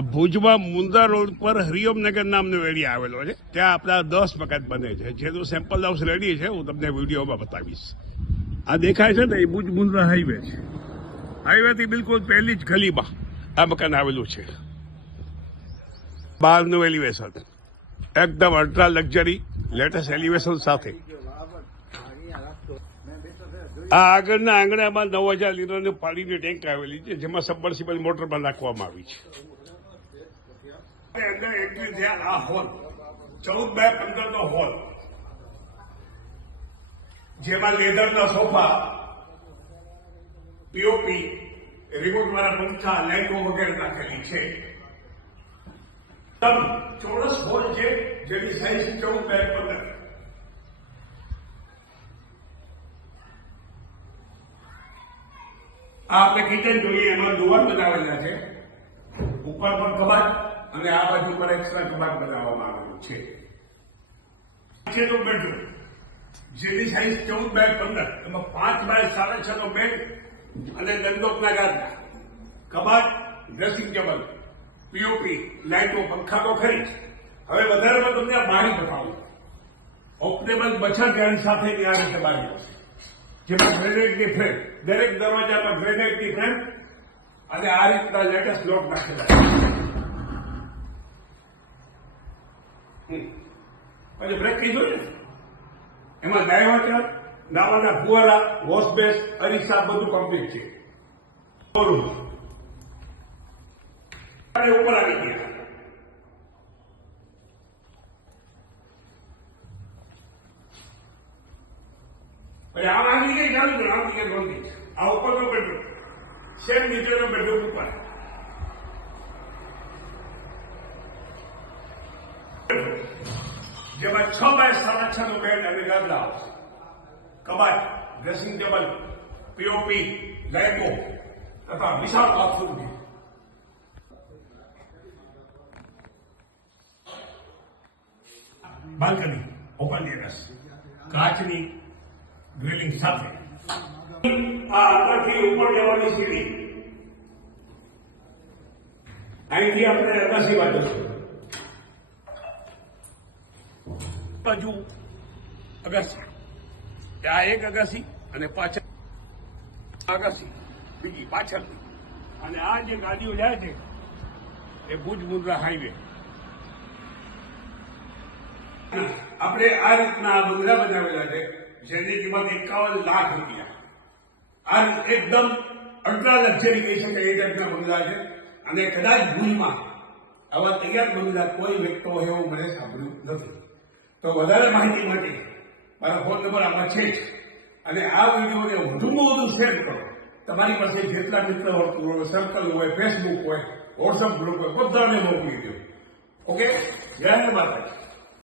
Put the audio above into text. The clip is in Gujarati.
આ ભુજમાં મુંદ્રા રોડ પર હરિઓમનગર નામનો એરિયા આવેલો છે. ત્યાં આપણા 10 મકાન બને છે. જેનું સેમ્પલ હાઉસ રેડી છે, હું તમને વિડીયોમાં બતાવીશ. આ દેખાય છે ને, એ ભુજ મુંદ્રા હાઈવે છે. હાઈવેથી બિલકુલ પહેલી જ ગલીમાં આ મકાન આવેલું છે. બહારનું એલિવેશન એકદમ અલ્ટ્રા લક્ઝરી લેટેસ્ટ એલિવેશન સાથે. આ આગળના આંગણામાં 9000 લીટરની પાણીની ટેન્ક આવેલી છે, જેમાં સબમર્સિબલ મોટરમાં નાખવામાં આવી છે. અંદર એન્ટ્રી થયા આ હોલ 14x15 નો હોલ, જેમાં લેધરના સોફા, પીઓપી, રિમોટ વાળા પંખા, લાઈટો વગેરે નાખેલી છે. ચોરસ હોલ છે, જેની સાઈઝ 14x15. આ આપણે કિચન જોઈએ, એમાં દુવાર બનાવેલા છે. ઉપર પણ કબાટ અને આ બાજુ પર એક્સ્ટ્રા કબાટ બનાવવામાં આવેલું છે. બેડરૂમ જેની સાઈઝ 14x15, એમાં 5x6.5 નો બેડ અને દંડોકના ગાદલા, કબાટ, ડ્રેસિંગ ટેબલ, પીઓપી, લાઈટો, પંખા તો ખરી. હવે વધારેમાં તમને આ બારી બતાવું. ઓપનેબલ બચત ગેરંટી સાથેની આ રીતે બારી આવશે, જેમાં ગ્રેનાઇટની ફ્રેમ, દરેક દરવાજામાં ગ્રેનાઇટની ફ્રેમ અને આ રીતના લેટેસ્ટ લોક નાખેલા છે. પછી બ્રેક થઈ જોઈએ, એમાં ડાયવર્ટર, નાવાના ફુવારા, વોશ બેસ, અરીસા બધું કમ્પ્લીટ છે. ઉપર આવી ગયા. પછી આમ આવી ગઈ ચાલુ કરો, આમ ગઈ નોંધી. આ ઉપરનો બેડરૂમ, સેમ નીચેનો બેડરૂમ ઉપર. જેમાં 6x6.5 નો બેડ અને ગાદલા, કબાટ, ડ્રેસિંગ ટેબલ, પીઓપી, લાઈટો તથા વિશાળ બાથરૂમ છે. બાલ્કની, ઓપન ટેરેસ, કાચની ગ્રીલિંગ સાથે. આ અંદરથી ઉપર જવાની સીડી. અહીંથી આપણે અગાસી બાજુ બાજુ અગાસી, આ એક અગાસી અને પાછળ અગાસી બીજી પાછળની. અને આ જે ગાડીઓ જાય છે એ ભુજ મુંદ્રા હાઈવે. આપણે આ રીતના બંગલા બનાવેલા છે, જેની કિંમત 51 લાખ રૂપિયા. આ એકદમ અલ્ટ્રા લક્ઝરી કહી શકાય એ ટાઈપના બંગલા છે. અને કદાચ ભુજમાં આવા તૈયાર બંગલા કોઈ વ્યક્તિ હોય એવું મને સાંભળ્યું નથી. તો વધારે માહિતી માટે મારો ફોન નંબર આમાં છે જ. અને આ વિડીયોને વધુમાં વધુ શેર કરો. તમારી પાસે જેટલા મિત્ર વર્તુળ હોય, સર્કલ હોય, ફેસબુક હોય, વોટ્સઅપ ગ્રુપ હોય, બધાને મોકલી દો. ઓકે, જય માતાજી.